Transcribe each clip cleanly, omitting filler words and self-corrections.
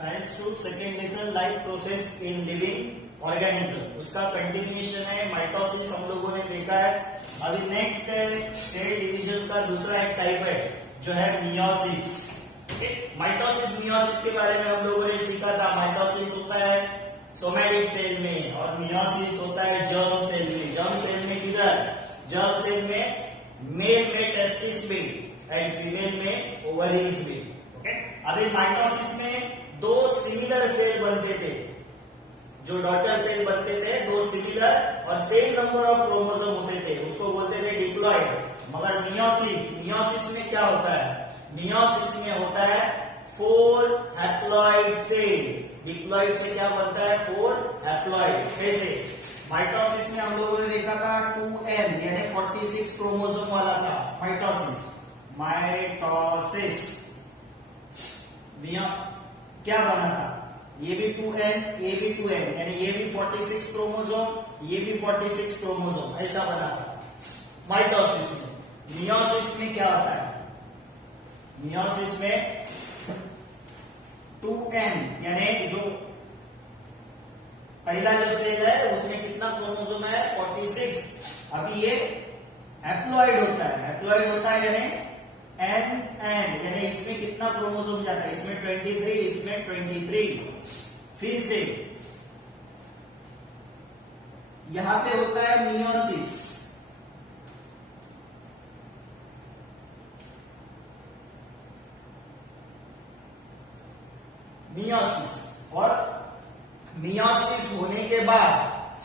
Science two second lesson life process in living organism, उसका continuation है। Mitosis हम लोगों ने देखा है। अभी नेक्स्ट है सेल डिवीजन का दूसरा एक टाइप है जो है मियोसिस। माइटोसिस मियोसिस के बारे में हम लोगों ने सीखा था। माइटोसिस होता है सोमैटिक सेल में और मियोसिस होता है जर्म सेल में। जर्म सेल में किधर? जर्म सेल में मेल में टेस्टिस में एंड फीमेल में ओवरीज में। ओके, अभी माइटोसिस में दो सिमिलर सेल बनते थे, जो डॉटर सेल बनते थे, दो सिमिलर और सेम नंबर ऑफ क्रोमोसोम होते थे, उसको बोलते थे डिप्लॉइड। मगर मियोसिस में क्या होता है? मियोसिस में होता है 4 हैप्लॉइड सेल। डिप्लॉइड से क्या बनता है? 4 हैप्लॉइड। कैसे? माइटोसिस में हम लोगों ने देखा था 2n यानी 46 क्रोमोसोम वाला था माइटोसिस। क्या बना था? ये भी 2n, ये भी 2n, यानी ये भी 46 क्रोमोसोम, ये भी 46 क्रोमोसोम, ऐसा बना था माइटोसिस में। मियोसिस में क्या होता है? मियोसिस में 2n यानी जो पहला जो सेल है उसमें कितना क्रोमोसोम है? 46। अभी ये हैप्लॉइड होता है। हैप्लॉइड होता है यानी n यानी इसमें कितना क्रोमोसोम जाता है? इसमें 23, इसमें 23। फिर से यहां पे होता है मियोसिस। और मियोसिस होने के बाद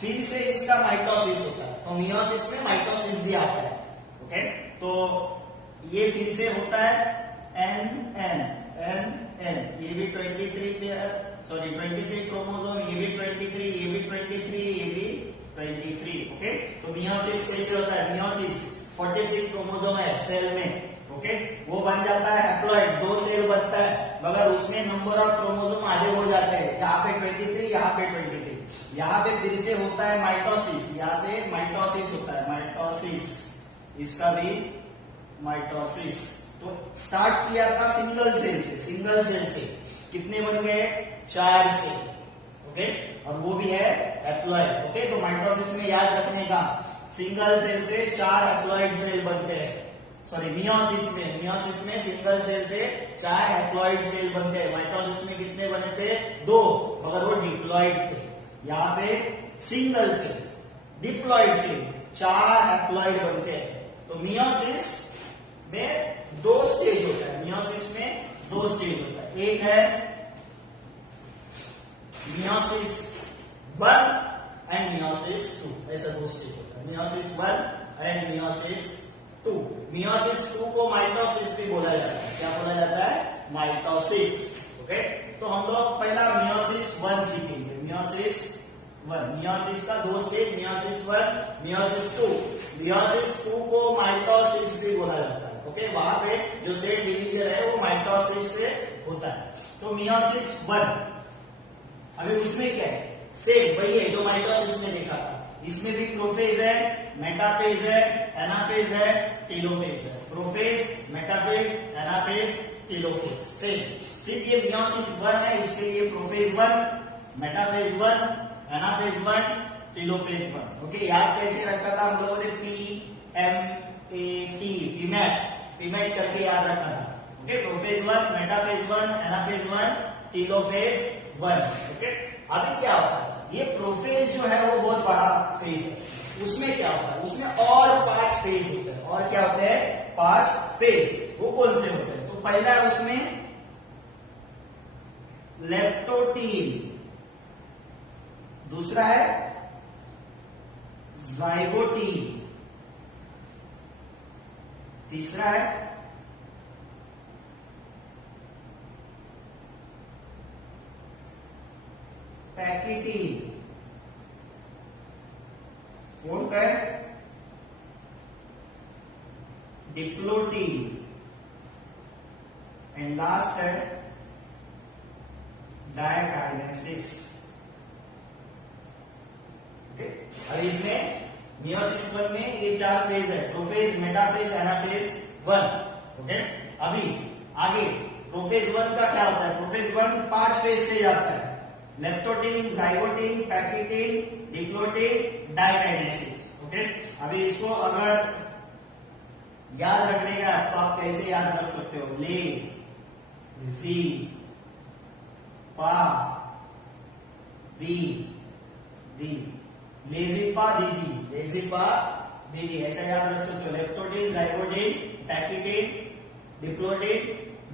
फिर से इसका माइटोसिस होता है। तो मियोसिस में माइटोसिस भी आता है। ओके, तो ये फिर से होता है n, ये भी 23 क्रोमोसोम, ये भी 23, ये भी 23, ये भी 23। ओके, तो मियोसिस कैसे होता है? मियोसिस 46 क्रोमोसोम है सेल में। ओके, वो बन जाता है हैप्लॉइड, 2 सेल बनता है, मगर उसमें नंबर ऑफ क्रोमोसोम आधे हो जाते हैं। यहाँ पे 23, यहाँ पे 23। यहाँ पे फिर से होता है माइटोसिस, यहाँ पे माइटोसिस होता है, माइटोसिस, इसका भी माइटोसिस। तो स्टार्ट किया था सिंगल सेल से कितने बन गए? 4 सेल। ओके, और वो भी है हैप्लॉइड। ओके, तो माइटोसिस में याद रखने का, सिंगल सेल से 4 हैप्लॉइड सेल बनते हैं। सॉरी, मियोसिस में सिंगल सेल से 4 हैप्लॉइड सेल बनते हैं। माइटोसिस में कितने बने थे? 2, मगर वो डिप्लॉइड थे। यहाँ पे single cell, diploid cell, 4 haploid बनते हैं। तो मियोसिस में 2 स्टेज होता है। मियोसिस में 2 स्टेज होता है। एक है मियोसिस 1 एंड मियोसिस 2, ऐसा 2 स्टेज होता है। Meiosis 1 and meiosis 2। मियोसिस 2 को माइटोसिस भी बोला जाता है। क्या बोला जाता है? माइटोसिस। ओके, तो हम लोग पहला मियोसिस 1 सीखेंगे। मियोसिस 1, मियोसिस का 2 स्टेज, मियोसिस 1, मियोसिस 2। मियोसिस 2 को माइटोसिस भी बोला जाता है। ओके, वहां पे जो सेल डिवीजन है वो माइटोसिस से होता है। तो मियोसिस 1, अभी उसमें क्या है? सेम वही है जो माइटोसिस में देखा था। इसमें भी प्रोफेज है, मेटाफेज है, एनाफेज है, टेलोफेज है। Prophase, metaphase, anaphase, telophase, same. सिर्फ ये मियोसिस 1 है, इसके लिए prophase 1, metaphase 1, anaphase 1, telophase 1। Okay, याद कैसे रखा था हम लोगों ने? पीमेट करके याद रखा था। Okay, prophase 1, metaphase 1, anaphase 1, telophase 1। Okay, अभी क्या होता है? ये प्रोफेज जो है वो बहुत बड़ा फेज है। उसमें क्या होता है? उसमें और 5 फेज होते हैं। और क्या होते हैं? 5 फेज। वो कौन से होते हैं? तो पहला है उसमें लेप्टोटील, दूसरा है जाइगोटील, तीसरा है पैकेटील, फोर्थ है डिप्लोटील एंड लास्ट है डायकाइनेसिस। ओके, अब इसमें मियोसिस 1 में ये 4 फेज है, प्रोफेज, मेटाफेज, एनाफेज 1। ओके, अभी आगे प्रोफेज 1 का क्या होता है? प्रोफेज 1 5 फेज से जाता है, leptotene, zygotene, pectin, diplotene, diakinesis. Okay, अभी इसको अगर याद रखने का तो आप कैसे याद रख सकते हो? ले, जी, पा, दी, दी, लेजिपा दीदी, लेजिपा दीदी, ऐसा याद रख सकते हो। Leptotene, zygotene, pectin, diplotene,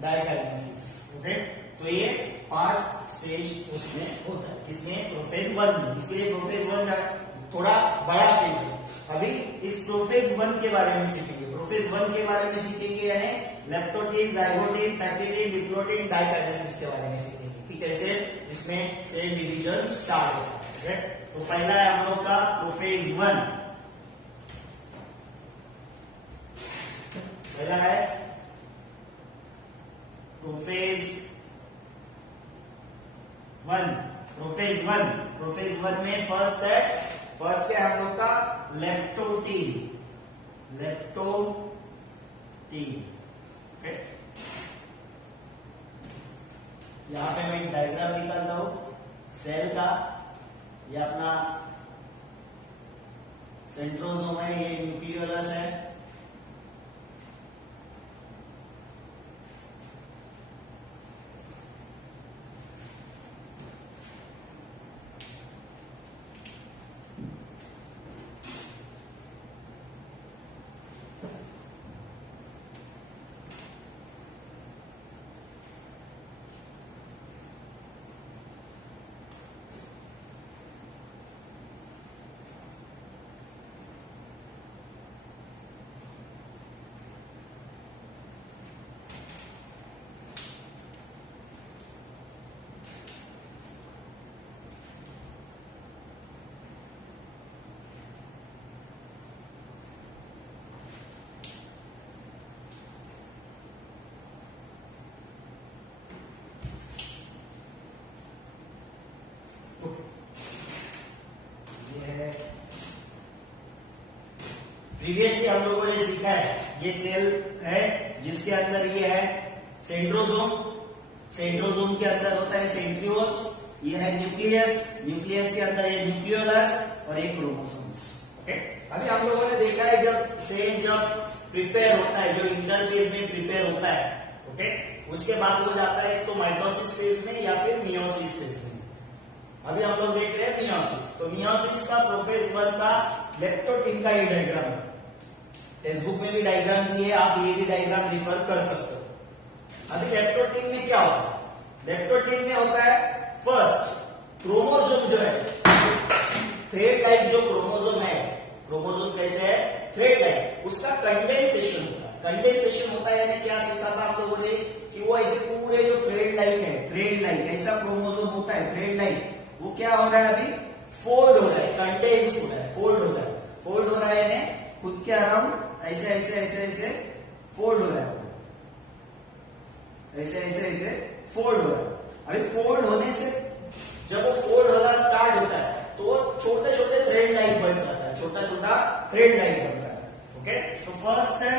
diakinesis. Okay, तो ये 5 स्टेज उसमें होता है, इसमें प्रोफेज 1 में। इसलिए प्रोफेज 1 थोड़ा बड़ा फेज है। अभी इस प्रोफेज 1 के बारे में सीखेंगे। प्रोफेज 1 के बारे में सीखेंगे यानी leptotene, zygotene, pectin, diplotene, diakinesis के बारे में सीखेंगे कि कैसे इसमें सेल डिवीजन स्टार्ट होता है। तो पहला है हम लोग का प्रोफेज 1। पहला है प्रोफेज 1। प्रोफेज 1 में फर्स्ट है हम लोग का लेप्टोटीन। ओके, यहां पे मैं एक डायग्राम निकालता हूं सेल का। ये अपना सेंट्रोसोम है, ये न्यूक्लियोलस है। प्रीवियसली हम लोगों ने सीखा है ये सेल है जिसके अंदर ये है सेंट्रोसोम। सेंट्रोसोम के अंदर होता है सेंट्रियोल्स, ये है न्यूक्लियस, न्यूक्लियस के अंदर ये न्यूक्लियोलस और ये क्रोमोसोम्स। ओके, अभी हम लोगों ने देखा है जब सेल प्रिपेयर होता है, जो इंटरफेज में प्रिपेयर होता है, ओके, उसके बाद वो जाता है तो माइटोसिस फेज में या फिर मियोसिस फेज में। अभी हम लोग देख रहे हैं मियोसिस। तो मियोसिस का प्रोफेज 1 का लेप्टोटीन का ये डायग्राम है, टेक्स्ट बुक में भी डायग्राम दिए, आप ये भी डायग्राम रिफर कर सकते हो। अभी लेप्टोटीन में क्या होता है? लेप्टोटीन में होता है फर्स्ट क्रोमोसोम जो है, थ्रेड लाइक जो क्रोमोसोम है, क्रोमोसोम कैसे है? थ्रेड लाइक, उसका कंडेंसेशन होता है। कंडेंसेशन होता है यानी क्या सीखा था आप लोगों ने कि वो ऐसे पूरे जो थ्रेड लाइक है, थ्रेड लाइक ऐसा क्रोमोसोम होता है, थ्रेड लाइक, वो क्या हो रहा है? अभी फोल्ड हो रहा है, कंडेंस हो रहा है, फोल्ड हो रहा है। फोल्ड हो रहा है यानी खुद के अराउंड ऐसे ऐसे ऐसे ऐसे फोल्ड हो रहा है, ऐसे ऐसे ऐसे फोल्ड हो रहा है। अभी फोल्ड होने से जब वो फोल्ड होना स्टार्ट होता है तो वो छोटे छोटे थ्रेड लाइन बन जाता है, छोटा छोटा थ्रेड लाइन बनता है। ओके, तो फर्स्ट है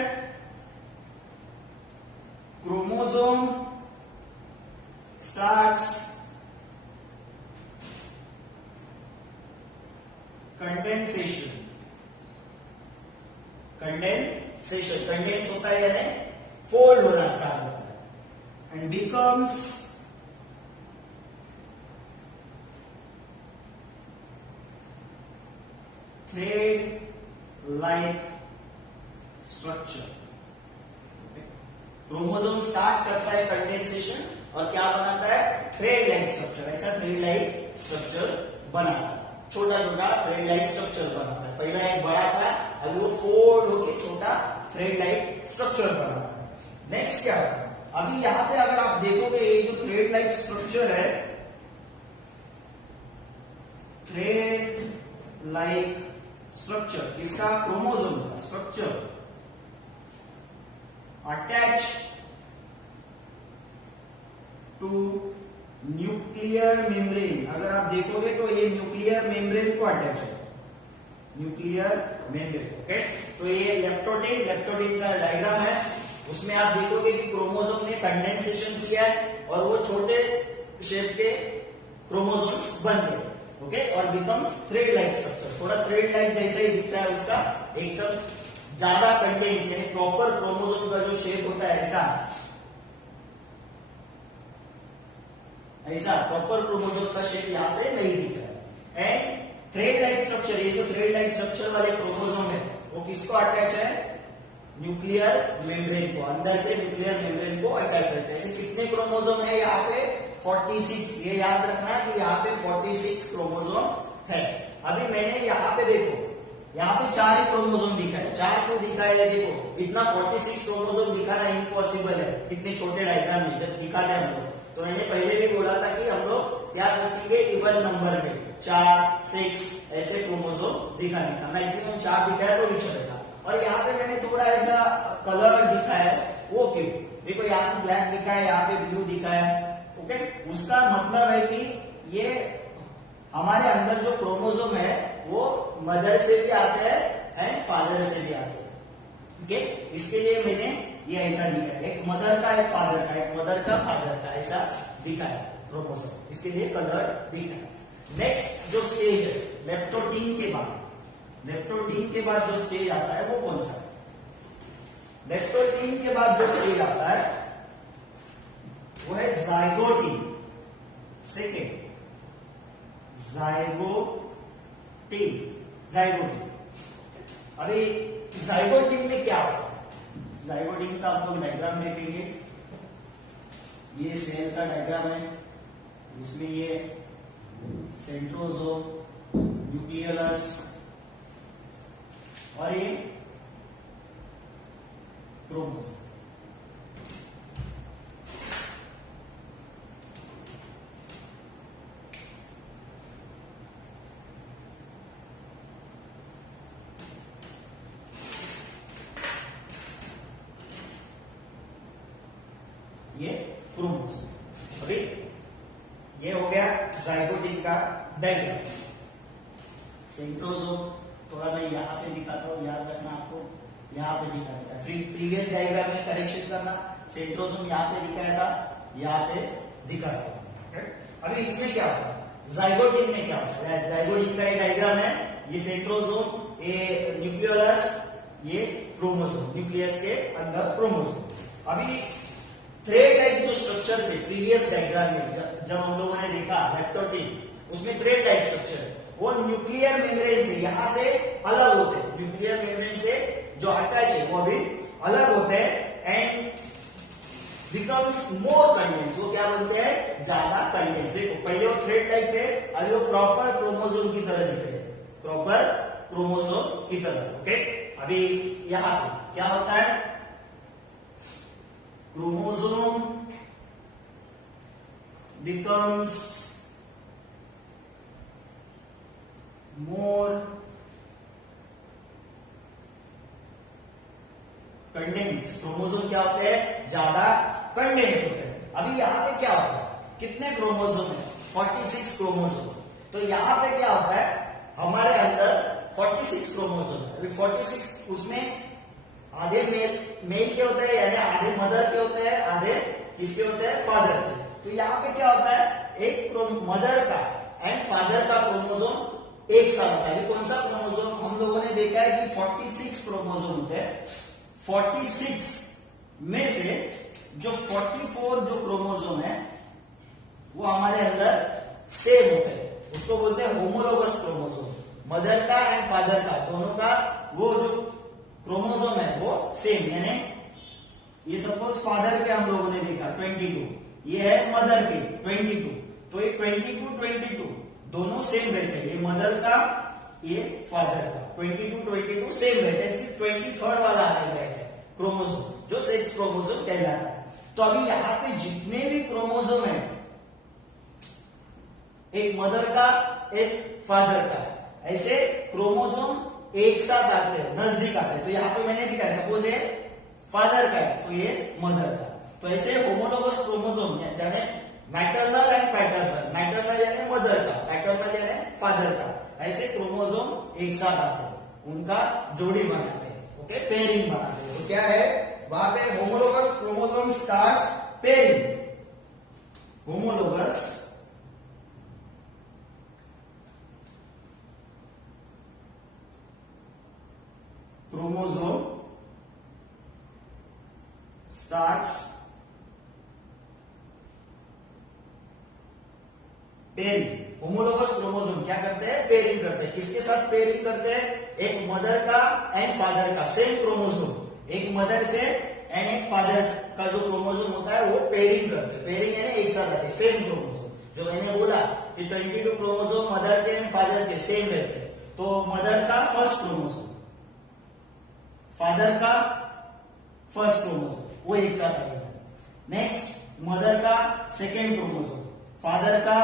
chromosome starts condensation. Condensation, condense होता है यानी फोल्ड होना स्टार्ट होता है and becomes thread like structure. Chromosome start करता है कंडेंसेशन और क्या बनाता है? Thread like structure. ऐसा थ्रेड लाइक स्ट्रक्चर बनाता है, छोटा छोटा थ्रेड लाइक स्ट्रक्चर बनाता है। पहला एक बड़ा था, अभी वो फोल्ड होके छोटा थ्रेड लाइक स्ट्रक्चर बनाता है। नेक्स्ट क्या है? अभी यहां पे अगर आप देखोगे ये जो थ्रेड लाइक स्ट्रक्चर है, थ्रेड लाइक स्ट्रक्चर किसका? क्रोमोसोम का structure attach to nuclear membrane. अगर आप देखोगे तो ये न्यूक्लियर मेम्ब्रेन को अटैच है, न्यूक्लियर मेम्ब्रेन। ओके, तो ये लेप्टोटीन, लेप्टोटीन का डायग्राम है। उसमें आप देखोगे कि क्रोमोसोम ने कंडेंसेशन किया है और वो छोटे शेप के क्रोमोसोम्स बन गए, ओके, और बिकम्स थ्रेड लाइक स्ट्रक्चर, थोड़ा थ्रेड लाइक जैसा ही दिख रहा है उसका, एकदम ज्यादा कंटेंस यानी प्रॉपर क्रोमोसोम का जो शेप होता है ऐसा ऐसा प्रॉपर क्रोमोसोम का शेप यहाँ पे नहीं दिख रहा है। एंड थ्रेड लाइक स्ट्रक्चर, ये जो थ्रेड लाइक स्ट्रक्चर वाले क्रोमोसोम है वो किसको अटैच है, न्यूक्लियर मेम्ब्रेन को, अंदर से न्यूक्लियर मेम्ब्रेन को अटैच करते हैं। ऐसे कितने क्रोमोसोम है यहाँ पे, 46, ये याद रखना कि यहाँ पे 46 क्रोमोसोम है। अभी मैंने यहाँ पे देखो, यहाँ पे 4 ही क्रोमोसोम दिखा है, 4 क्यों दिखा है, देखो इतना 46 क्रोमोसोम दिखाना इम्पॉसिबल है इतने छोटे डायग्राम में जब दिखाते हैं हम लोग। तो मैंने पहले भी बोला था कि हम लोग याद रखेंगे इवन नंबर में 4, 6 ऐसे क्रोमोसोम दिखाने का, मैक्सिमम 4 दिखाया तो भी चलेगा। और यहाँ पे मैंने थोड़ा ऐसा कलर दिखा है, वो क्यों, देखो यहाँ पे ब्लैक दिखा है, यहाँ पे ब्लू दिखा है, ओके, उसका मतलब है कि ये हमारे अंदर जो क्रोमोसोम है वो मदर से भी आते हैं एंड फादर से भी आते हैं, ओके। इसके लिए मैंने ये ऐसा दिखा है, एक मदर का एक फादर का, एक मदर का फादर का, ऐसा दिखा है क्रोमोसोम, इसके लिए कलर दिखा है। नेक्स्ट जो स्टेज है लेप्टोडीन के बाद, लेप्टोडीन के बाद जो स्टेज आता है वो कौन सा, लेप्टोडीन के बाद जो स्टेज आता है वो है जाइगोटी, सेकेंड जाइगोटी, जाइगोटी। अभी जाइगोटीन में क्या होता है, जाइगोटीन का हम लोग डायग्राम देखेंगे, ये सेल का डायग्राम है, उसमें ये सेंट्रोजोम, न्यूक्लियस और ये क्रोमोसोम। ये क्रोमोसोम। अभी ये हो गया जाइगोटी का डायग्राम। सेंट्रोजोम थोड़ा मैं यहाँ पे दिखाता हूँ, याद रखना आपको, यहाँ पे दिखाया था प्रीवियस डायग्राम में, करेक्शन करना, सेंट्रोजोम यहाँ पे दिखाया था, यहाँ पे दिखाया था। अभी इसमें क्या होता है, जाइगोटीन में क्या होता है, जाइगोटीन का ये डायग्राम है, ये सेंट्रोजोम, ये न्यूक्लियस, ये क्रोमोसोम, न्यूक्लियस के अंदर क्रोमोसोम। अभी थ्रेड टाइप जो स्ट्रक्चर थे प्रीवियस डायग्राम में जब हम लोगों ने देखा लेप्टोडीन, उसमें थ्रेड टाइप स्ट्रक्चर वो न्यूक्लियर मेम्ब्रेन से यहां से अलग होते हैं, न्यूक्लियर मेम्ब्रेन से जो अटैच है वो भी अलग होते हैं एंड बिकम्स मोर कंडेंस, वो क्या बनते हैं, ज्यादा कंडेंस। देखो पहले वो थ्रेड टाइप थे, अभी वो प्रॉपर क्रोमोसोम की तरह दिख रहे, प्रॉपर क्रोमोसोम की तरह, ओके। अभी यहां पे क्या होता है, chromosome becomes more condense, chromosome क्या होते हैं, ज्यादा कंडेंस होते हैं। अभी यहाँ पे क्या होता है, कितने क्रोमोसोम है, 46 क्रोमोसोम। तो यहाँ पे क्या होता है, हमारे अंदर 46 क्रोमोसोम है। अभी 46 उसमें आधे मेल के होते हैं, यानी आधे मदर के होते हैं, आधे किसके होते हैं, फादर के। तो यहाँ पे क्या होता है, एक मदर का एंड फादर का क्रोमोसोम एक साथ होता है। कौन सा क्रोमोसोम, हम लोगों ने देखा है कि 46 क्रोमोसोम होते हैं, 46 में से जो 44 जो क्रोमोसोम है वो हमारे अंदर सेम होते हैं, उसको बोलते हैं होमोलोगस क्रोमोसोम। मदर का एंड फादर का दोनों का वो जो क्रोमोसोम है वो सेम, यानी ये सपोज फादर के हम लोगों ने देखा 22, ये है मदर के 22, तो ये 22 दोनों सेम रहते हैं, ये मदर का ये फादर का 22 सेम रहते हैं, सिर्फ 23rd वाला अलग रहता है क्रोमोसोम, जो सेक्स क्रोमोसोम कहलाता है। तो अभी यहाँ पे जितने भी क्रोमोसोम है, एक मदर का एक फादर का, ऐसे क्रोमोसोम एक साथ आते हैं, नजदीक आते हैं। तो यहाँ पे मैंने दिखाया, सपोज ये फादर का है तो ये मदर का, तो ऐसे होमोलोगस क्रोमोसोम यानी मैटरनल एंड पैटर्नल, मैटरनल यानी मदर का, पैटर्नल यानी फादर का, ऐसे क्रोमोसोम एक साथ आते हैं, उनका जोड़ी बनाते हैं, ओके, पेयरिंग बनाते हैं। तो क्या है, वहां पे homologous chromosome starts pairing, homologous chromosome starts pairing. Homologous chromosome क्या करते हैं? पेयरिंग करते हैं। किसके साथ पेयरिंग करते हैं? एक मदर का एंड फादर का सेम क्रोमोसोम, एक मदर से एंड एक फादर का जो क्रोमोसोम होता है वो पेयरिंग करते हैं। पेयरिंग यानी एक साथ आते सेम क्रोमोसोम। जो मैंने बोला कि 22 क्रोमोसोम मदर के एंड फादर के सेम रहते हैं, तो मदर का फर्स्ट क्रोमोसोम, फादर का फर्स्ट क्रोमोसोम वो एक साथ आएगा। नेक्स्ट मदर का सेकेंड क्रोमोसोम, फादर का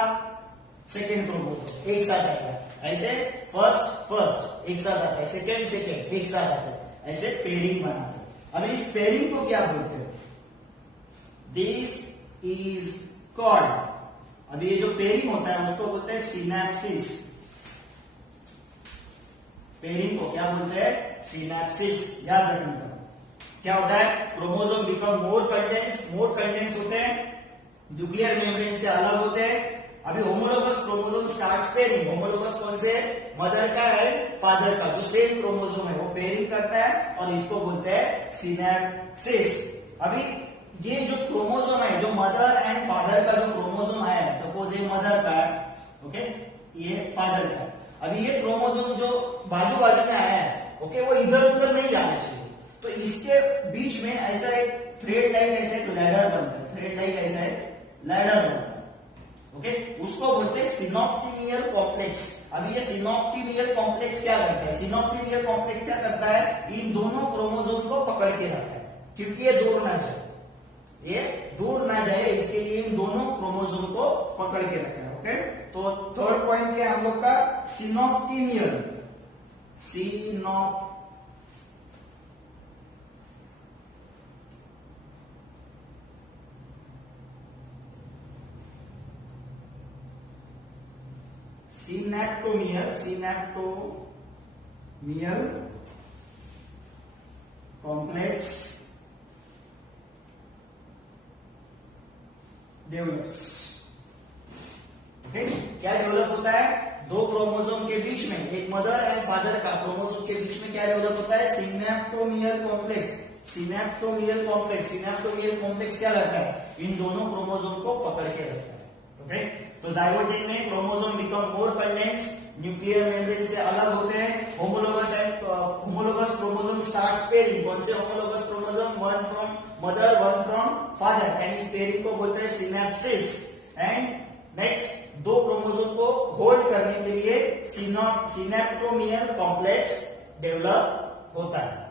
सेकेंड क्रोमोसोम एक साथ आएगा। ऐसे फर्स्ट फर्स्ट एक साथ आता है, सेकेंड सेकेंड एक साथ आता है, ऐसे पेयरिंग बनाते हैं। अब इस पेयरिंग को क्या बोलते हैं? दिस इज कॉल्ड, अभी ये जो पेयरिंग होता है उसको बोलते हैं सिनैप्सिस। पेयरिंग को क्या बोलते हैं? सिनैप्सिस। याद रखना क्या होता है? क्रोमोसोम बिकम मोर कंटेंट्स होते हैं, न्यूक्लियर मेम्ब्रेन से अलग होते हैं। अभी homologous chromosome starts pairing. Homologous कौन से? मदर का एंड फादर का जो सेम क्रोमोसोम है वो पेयरिंग करता है और इसको बोलते हैं सिनैप्सिस। अभी ये जो क्रोमोसोम है, जो मदर एंड फादर का जो क्रोमोसोम आया है, सपोज ये मदर का है, ओके, ये फादर का। अभी ये क्रोमोसोम जो बाजू बाजू में आया है, ओके, वो इधर उधर नहीं जाना चाहिए। तो इसके बीच में ऐसा एक थ्रेड लाइन, ऐसा एक लैडर बनता है। थ्रेड लाइन ऐसा एक लैडर बनता है, ओके, उसको बोलते हैं सिनॉप्टिमियल कॉम्प्लेक्स। अभी ये सिनॉप्टिमियल कॉम्प्लेक्स क्या करता है? सिनॉप्टिमियल कॉम्प्लेक्स क्या करता है? इन दोनों क्रोमोसोम को पकड़ के रखता है, क्योंकि ये दूर ना जाए, ये दूर ना जाए, इसके लिए इन दोनों क्रोमोसोम को पकड़ के रखा है। ओके, तो थर्ड पॉइंट क्या है हम लोग का? सिनॉप्टिमियल, सिनैप्टोमियल कॉम्प्लेक्स डेवलप्स। ओके, क्या डेवलप होता है? दो क्रोमोसोम के बीच में, एक मदर एंड फादर का क्रोमोसोम के बीच में क्या डेवलप होता है? सिनैप्टोमियल कॉम्प्लेक्स। सिनैप्टोमियल कॉम्प्लेक्स क्या करता है? इन दोनों क्रोमोसोम को पकड़ के रखता है। ओके, तो जाइगोट में chromosome become more contents, nuclear membrane से अलग होते हैं। Homologous chromosome starts pairing. कौन से homologous chromosome? One from mother, one from father, and इस पेयरिंग को बोलते हैं सिनैप्सिस। एंड नेक्स्ट, दो क्रोमोसोम को होल्ड करने के लिए सिनैप्टोमियल कॉम्प्लेक्स डेवलप होता है।